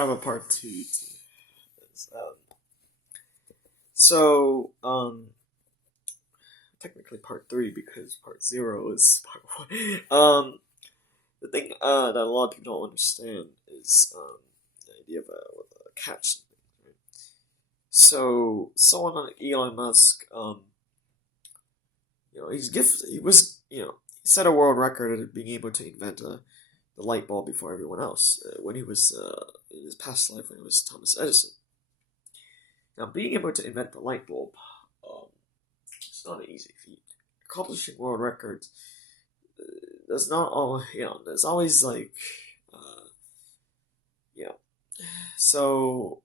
have a part two to this. So, technically part three because part zero is part one. The thing that a lot of people don't understand is the idea of a catch. Right? So, someone like Elon Musk, he's gifted. He set a world record at being able to invent the light bulb before everyone else when he was in his past life when he was Thomas Edison. Now, being able to invent the light bulb, it's not an easy feat. Accomplishing world records there's not all there's always like yeah so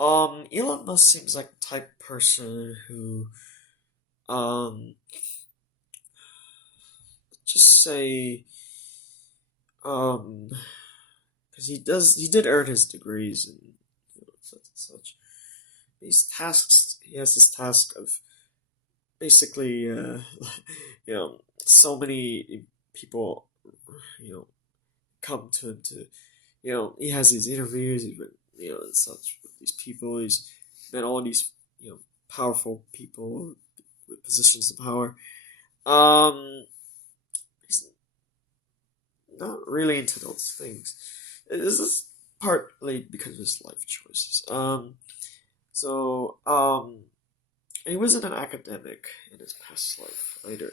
Elon Musk seems like the type of person who just say because he did earn his degrees and such and such. He has this task of basically so many people come to him to he has these interviews, he's been and such with these people, he's met all these powerful people with positions of power. He's not really into those things. This is partly because of his life choices. He wasn't an academic in his past life either.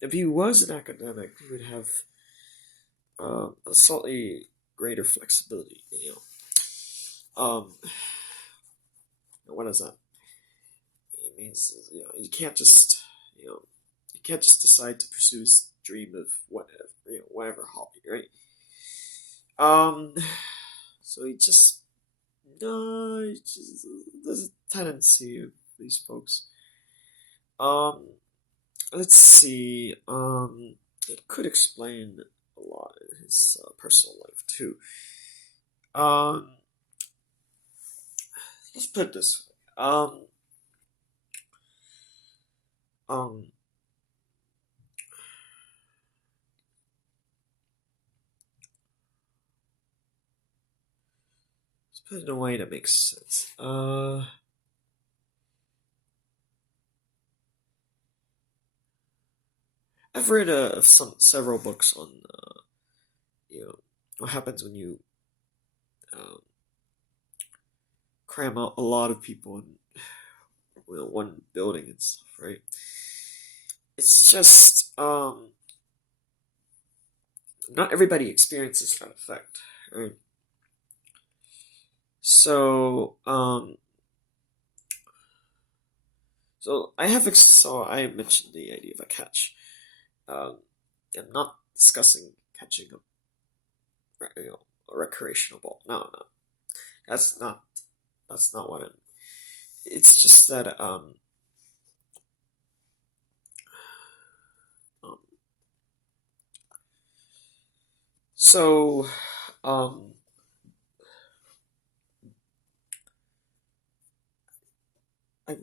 If he was an academic, he would have a slightly greater flexibility. What is that? It means you can't just decide to pursue his dream of whatever hobby, right? So there's a tendency of these folks. Let's see. It could explain a lot in his personal life too. Let's put it this way. Let's put it in a way that makes sense. I've read several books on what happens when you cram out a lot of people in one building and stuff, right? It's just not everybody experiences that effect, right? So I mentioned the idea of a catch. I'm not discussing catching a recreational ball. No, that's not what I'm. It's just that I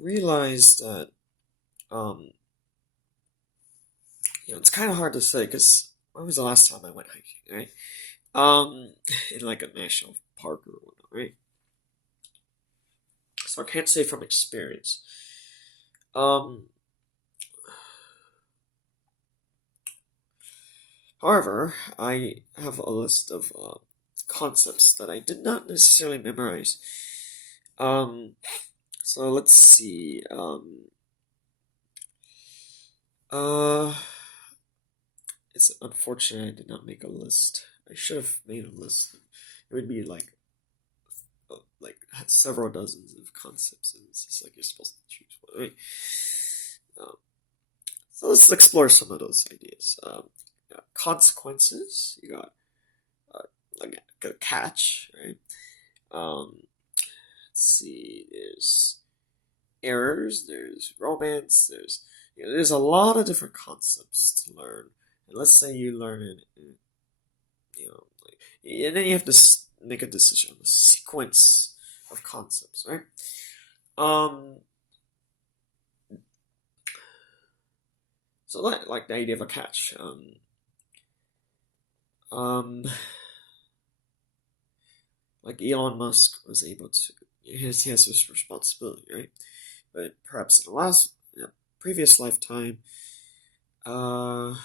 realized that it's kind of hard to say because when was the last time I went hiking, right? In like a national park or whatnot, right? So I can't say from experience. However, I have a list of concepts that I did not necessarily memorize. So let's see. It's unfortunate I did not make a list. I should have made a list. It would be like several dozens of concepts, and it's just like you're supposed to choose one, right? So let's explore some of those ideas. Consequences. You got like a catch, right? Let's see. There's errors. There's romance. There's a lot of different concepts to learn. And let's say you learn it, and then you have to make a decision on the sequence of concepts, right? So like the idea of a catch. um, like Elon Musk was able to, he has this responsibility, right? But perhaps in the previous lifetime, uh,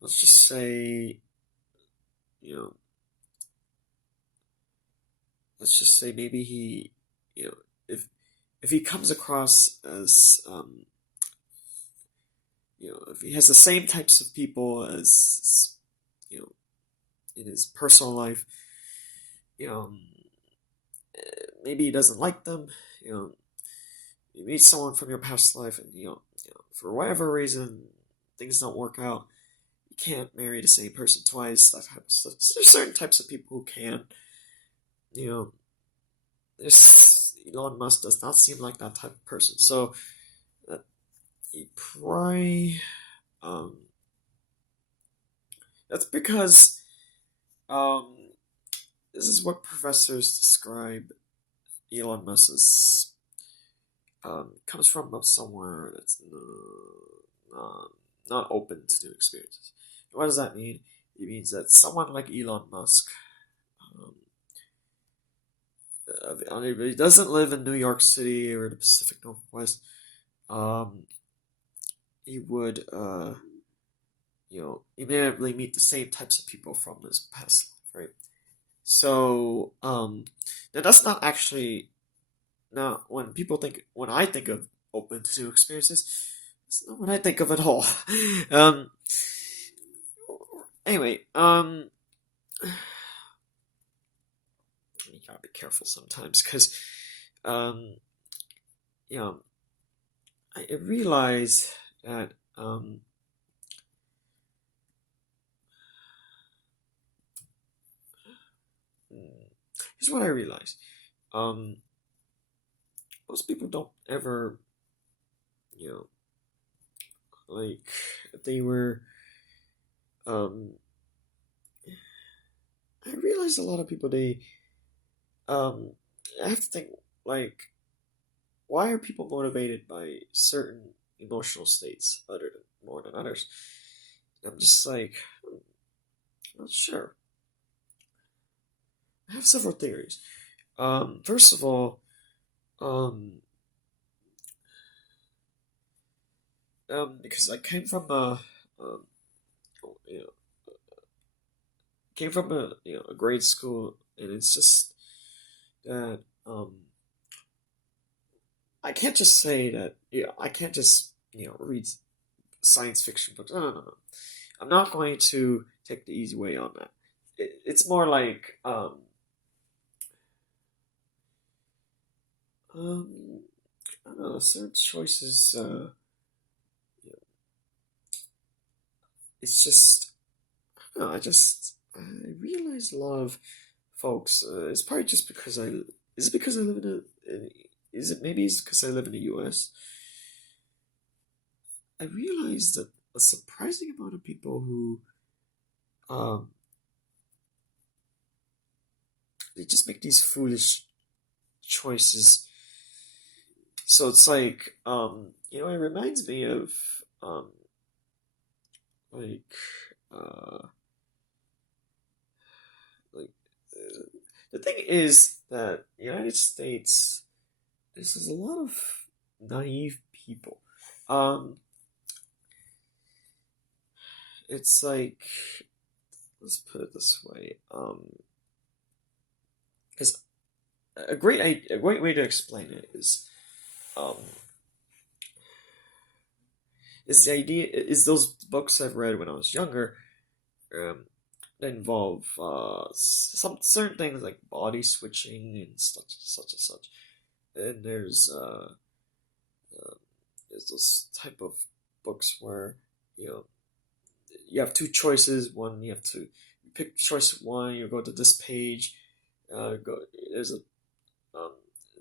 let's just say, you know, let's just say maybe he, you know, if he comes across as, if he has the same types of people as, in his personal life, you know, maybe he doesn't like them, you know, you meet someone from your past life and, for whatever reason, things don't work out. You can't marry the same person twice, that type of stuff. So there's certain types of people who can, you know, this Elon Musk does not seem like that type of person. So, he probably, um, that's because, um, this is what professors describe Elon Musk as, comes from somewhere that's not open to new experiences. What does that mean? It means that someone like Elon Musk, he doesn't live in New York City or the Pacific Northwest. He would, immediately meet the same types of people from his past life, right? So, now that's not actually, now when I think of open to new experiences, that's not what I think of at all. um, anyway, you gotta be careful sometimes, because, um, you know, I realize that, here's what I realize. Um, Most people don't ever, you know, like, they were, um, I realized a lot of people, I have to think, like, why are people motivated by certain emotional states more than others? I'm just like, I'm not sure. I have several theories. First of all, um, because I came from um, you know, a grade school, and it's just that, I can't just say that, I can't just, read science fiction books. No. I'm not going to take the easy way on that. It's more like, I don't know, certain choices, it's just, I don't know, I realize a lot of folks, it's probably just because is it because I live is it maybe it's because I live in the US? I realize that a surprising amount of people who, um, they just make these foolish choices. So it's like, it reminds me of, like, uh, like, the thing is that the United States, this is a lot of naive people. Um, it's like, let's put it this way, because a great way to explain it um, is the idea is those books I've read when I was younger, um, that involve, some certain things like body switching and such and such. And uh, there's those type of books where, you know you have two choices. One, you have to pick choice one. You go to this page. Go there's a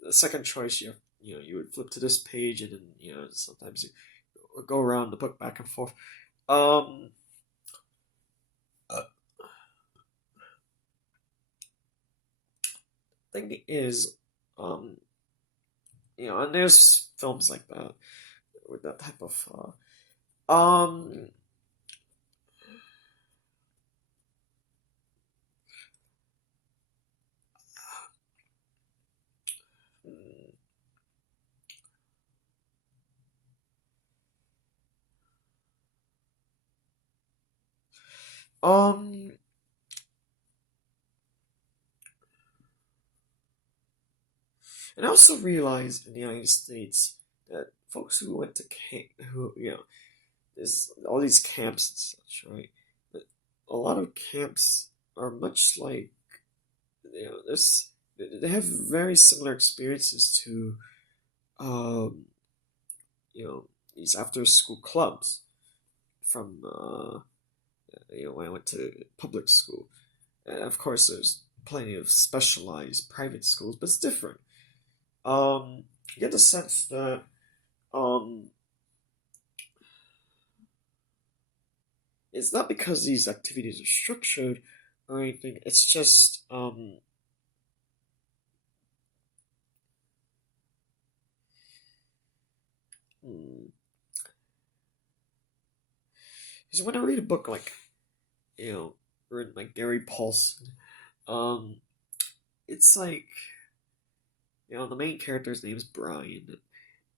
the second choice. You would flip to this page, and then, sometimes you go around the book back and forth. Um, thing is, um, and there's films like that with that type of, um, Um, and I also realized in the United States that folks who went to camp, there's all these camps and such, right? But a lot of camps are much like, there's they have very similar experiences to, um, these after school clubs from, when I went to public school. And of course, there's plenty of specialized private schools, but it's different. You get the sense that, um, it's not because these activities are structured or anything. It's just, hmm, because when I read a book like, written by Gary Paulson, um, it's like, the main character's name is Brian.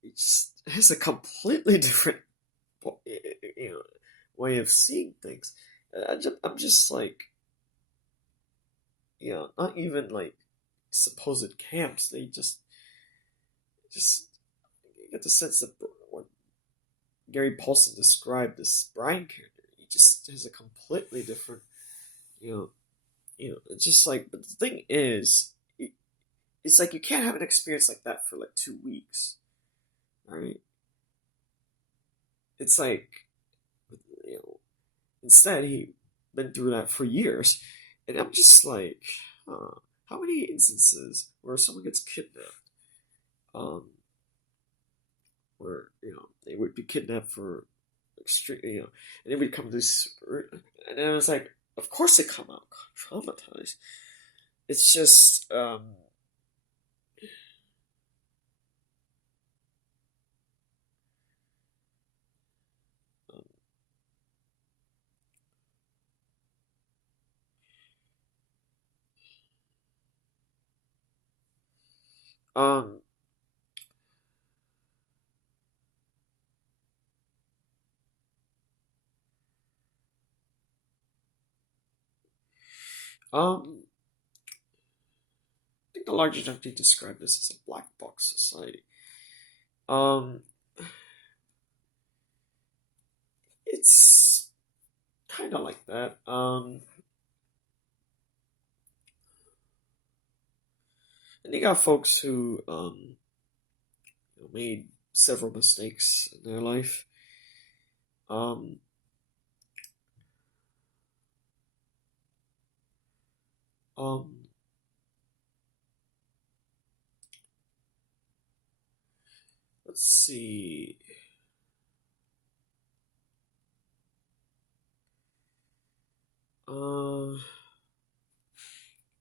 It just has a completely different, you know, way of seeing things. I'm just like, not even like supposed camps. They just get the sense that when Gary Paulson described this Brian character, he just has a completely different, you know, it's just like. But the thing is, it's like you can't have an experience like that for like 2 weeks, right? It's like, you know, instead he been through that for years, and I'm just like, how many instances where someone gets kidnapped, um, where they would be kidnapped for extreme, and they would come to this, and then I was like, of course they come out traumatized. It's just, um, um, I think the largest entity described this as a black box society. Um, it's kind of like that. And you got folks who made several mistakes in their life. Um, um, let's see. Uh,